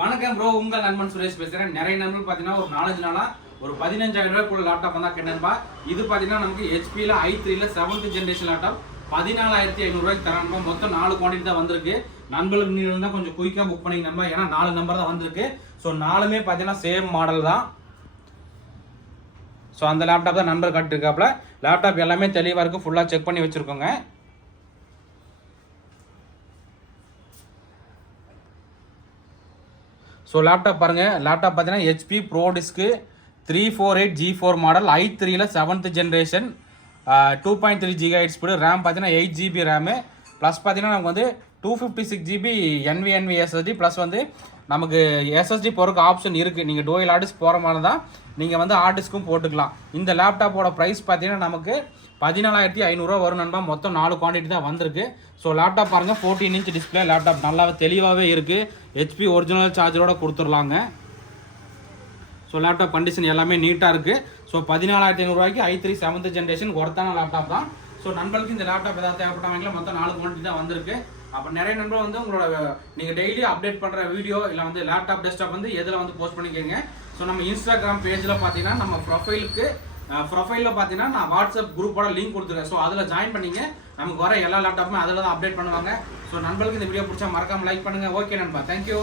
வணக்கம் ப்ரோ, உங்கள் நண்பன் சுரேஷ் பேசுகிறேன். நிறைய நண்பர்கள் பார்த்தீங்கன்னா ஒரு 4 நாளாக ஒரு 15,000 ரூபாய்க்குள்ள லேப்டாப் தான் கேட்டேன்பா. இது பார்த்தீங்கன்னா நமக்கு ஹெச்பியில் i3 7th ஜென்ரேஷன் லேப்டாப் 14,500 ரூபாய்க்கு தரான்பா. மொத்தம் 4 குவான்டிட்டி தான் வந்திருக்கு. நண்பர்களுக்கு நீங்கள் தான் கொஞ்சம் குயிக்காக புக் பண்ணிக்கணும்பா, ஏன்னா 4 நம்பர் தான் வந்திருக்கு. ஸோ 4மே பார்த்தீங்கன்னா சேம் மாடல் தான். ஸோ அந்த லேப்டாப் தான் நண்பர் காட்டிருக்காப்புல. லேப்டாப் எல்லாமே தெளிவாக இருக்குது, ஃபுல்லாக செக் பண்ணி வச்சுருக்கோங்க. ஸோ லேப்டாப் பாருங்கள். லேப்டாப் பார்த்தீங்கன்னா HP PRODESK 348 G4 model i3 7th generation 2.3 GHz speed. RAM பார்த்தீங்கன்னா 8 GB ரேமு. ப்ளஸ் பார்த்தீங்கன்னா நமக்கு வந்து 256 GB NVMe SSD. ப்ளஸ் வந்து நமக்கு SSD போகிறதுக்கு ஆப்ஷன் இருக்குது. நீங்கள் டோயல் ஹார்டிஸ்க் போகிற மாதிரி தான் நீங்கள் வந்து ஹார்டிஸ்க்கும் போட்டுக்கலாம். இந்த லேப்டாப்போட ப்ரைஸ் பார்த்தீங்கன்னா நமக்கு 14,500 வரும் நண்பா. மொத்தம் 4 குவான்டிட்டி தான் வந்திருக்கு. ஸோ லேப்டாப் பாருங்கள், 14 inch டிஸ்பிளே. லேப்டாப் நல்லாவே தெளிவாகவே இருக்குது. ஹெச்பி ஒரிஜினல் சார்ஜரோட கொடுத்துடலாங்க. ஸோ லேப்டாப் கண்டிஷன் எல்லாமே நீட்டாக இருக்குது. ஸோ 14,500 ரூபாய்க்கு i3 7th ஜென்ரேஷன் ஒர்த்தான லேப்டாப் தான். ஸோ நண்பர்களுக்கு இந்த லேப்டாப் ஏதாவது தேவைப்பட்டவங்கள மொத்தம் 4 குவான்டிட்டி தான் வந்திருக்கு. அப்போ நிறைய நண்பர் வந்து உங்களோட நீங்கள் டெய்லி அப்டேட் பண்ணுற வீடியோ இல்லை வந்து லேப்டாப் டெஸ்க்டாப் வந்து எதில் வந்து போஸ்ட் பண்ணிக்கோங்க. ஸோ நம்ம இன்ஸ்டாகிராம் பேஜில் பார்த்தீங்கன்னா நம்ம ப்ரொஃபைலில் பார்த்தீங்கன்னா நான் வாட்ஸ்அப் குரூப்போட லிங்க் கொடுத்துருக்கேன். ஸோ அதில் ஜாயின் பண்ணிங்க. நமக்கு வர எல்லா லேப்டாப்புமே அதில் தான் அப்டேட் பண்ணுவாங்க. ஸோ நண்பர்களுக்கு இந்த வீடியோ பிடிச்சா மறக்காமல் லைக் பண்ணுங்கள். ஓகே நண்பா, தேங்க்யூ.